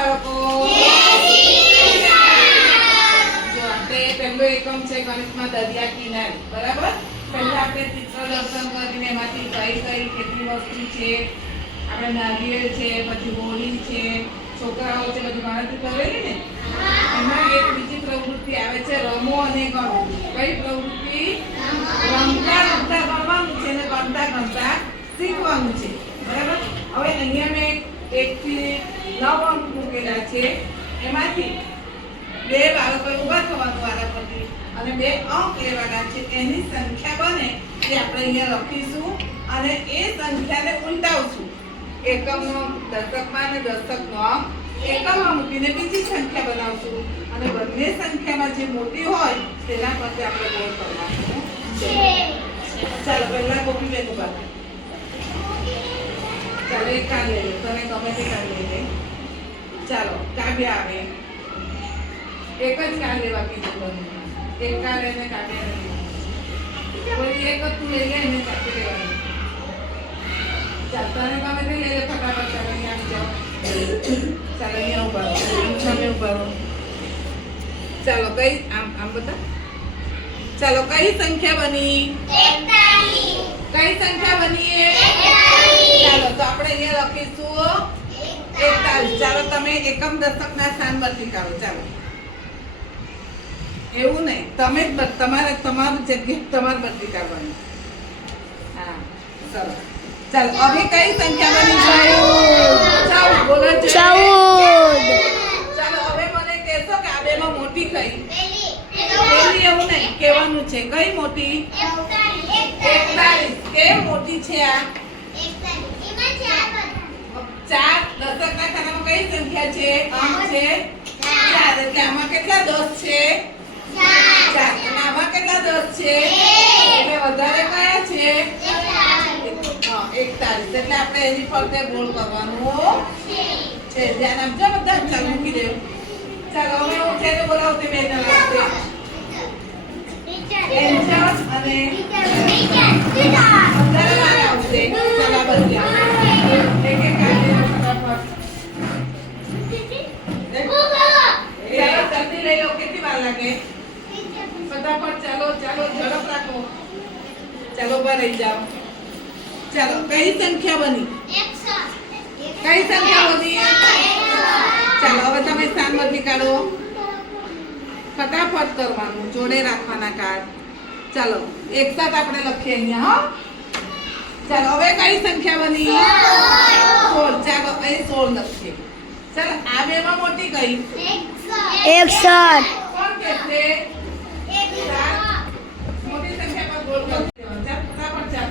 બાળકો જો આપણે પહેલો એકમ છે ગણિતમાં દરિયા કિનારે, બરાબર? પહેલા આપણે ચિત્ર દર્શન કરીને એમાંથી કઈ કઈ કેટલી વસ્તુ છે, આપણે નારિયેળ છે, પછી હોળી છે, છોકરાઓ છે, બધું ગણતરી કરેલી ને? એમાં એક બીજી પ્રવૃત્તિ આવે છે રમો અને ગણો. કઈ પ્રવૃત્તિ? રમતા રમતા ગણવાનું છે ને ગણતા ગણતા શીખવાનું છે. બરાબર? હવે અહીંયા મેં એકથી નવ છે. એમાંથી બે બાળકોએ ઊભા થવાનું વારાફરતી અને બે અંક લેવાના છે. એની સંખ્યા બને એ આપણે અહીંયા લખીશું અને એ સંખ્યાને ઉલટાવશું. એકમનો દશકમાં અને દશકનો અંક. એકમમાં મૂકીને બીજી સંખ્યા બનાવશું. અને બંને સંખ્યામાં જે મોટી હોય તેના પરથી આપણે ગોળ કરવાનું ચાલો, પહેલાં કોપી બેન ઊભા. ચાલો, એક કાન લઈએ. તમે ગમે તે ચાલો કાવ્ય આવે. એક જ કાન લેવા કીધું બધું. એક કાન એને કાવ્ય એક જ તું લઈ લે એને કાપી લેવાનું ચાલ તને લઈ લે ફટાફટ ચાલો અહીંયા આવી જાઓ. ચાલો અહીંયા ઊભા રહો. તમે ઊભા રહો. ચાલો કઈ આમ આમ બધા ચાલો કઈ સંખ્યા બની? કઈ સંખ્યા બની ચાલો તો આપણે અહીંયા લખીશું. ચાલો તમે એકમ દશકના સ્થાન બદલી કાઢો ચાલો. એવું નહીં તમે જ તમારે તમારી જગ્યા તમારે બદલી કાઢવાની. હા સરસ. ચાલો હવે કઈ સંખ્યા બની ચૌદ બોલો ચૌદ ચાલો હવે મને કહેશો કે આ બેમાં મોટી કઈ? પેલી એવું નહીં કહેવાનું છે. કઈ મોટી? એકતાલીસ. કેમ મોટી છે આ ચાર દશકના ખાનામાં કઈ સંખ્યા છે? અંક છે? ચાર. એટલે આમાં કેટલા દસ છે? ચાર. અને આમાં કેટલા દસ છે? એટલે વધારે કયા છે? એકતાલીસ. એટલે આપણે એની ફરતે ગોળ કરવાનું છે. ધ્યાન આપજો બધા. ચાલ મૂકી દેવું ચાલો હવે હું છે બોલાવતી બે જણા અને ચાલો ઊભા રહી જાઓ ચાલો કઈ સંખ્યા બની કઈ સંખ્યા બની ચાલો હવે તમે સ્થાન બદલી કાઢો ફટાફટ કરવાનું જોડે રાખવાના કાર્ડ ચાલો એક સાથ આપણે લખીએ અહીંયા હો. ચાલો હવે કઈ સંખ્યા બની? સોળ. ચાલો અહીં સોળ લખીએ. ચાલો આ બે માં મોટી કઈ? એકસઠ. કોણ કહેશે? મોટી સંખ્યા પર ગોળ કરી દેવાનો. ચાલ, ફટાફટ ચાલ.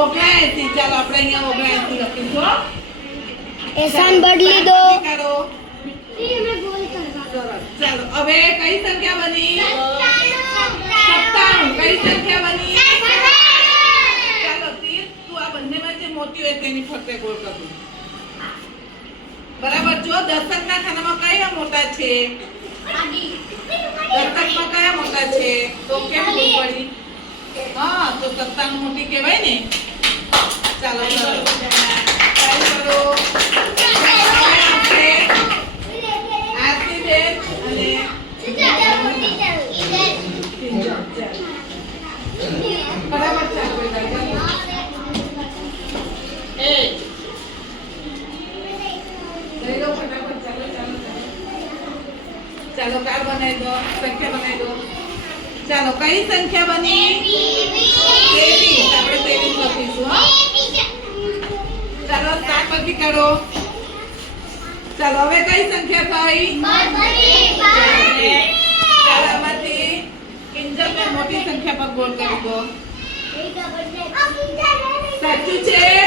ઓગણએંસી ચાલો આપણે અહીંયા ઓગણએંસી લખીશું. એસાન બદલી દો. ચાલો. હવે કઈ સંખ્યા બની? સત્તાણું. કઈ સંખ્યા બની? ચાલો તીર. તું આ બંનેમાં જે મોટી હોય તેની ફરતે ગોળ કરું બરાબર જો દર્શકના ખાનામાં કયા મોટા છે? દર્શકમાં કયા મોટા છે? તો કેમ ગોળ પડી? હા તો સત્તાનું મોટી કહેવાય ને ચાલો ચાલો ટ્રાય કરો હવે આપણે આરતીબેન અને કિંજલ, ચાલો. બરાબર ચાલો બેટા ચાલો. લઈ લો ફટાફટ ચાલો ચાલો ચાલો ચાલો કાર્ડ બનાવી દો સંખ્યા બનાવી દો ચાલો, કઈ સંખ્યા બની? ચાલો સાત પછી કરો ચાલો હવે કઈ સંખ્યા થઈ? ચાલો. આમાંથી મોટી સંખ્યા પર ગોળ કરી દો. સાચું છે?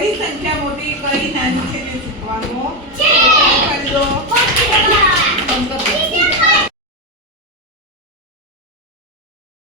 કઈ સંખ્યા મોટી કઈ નાની છે તે શીખવાનો? છે.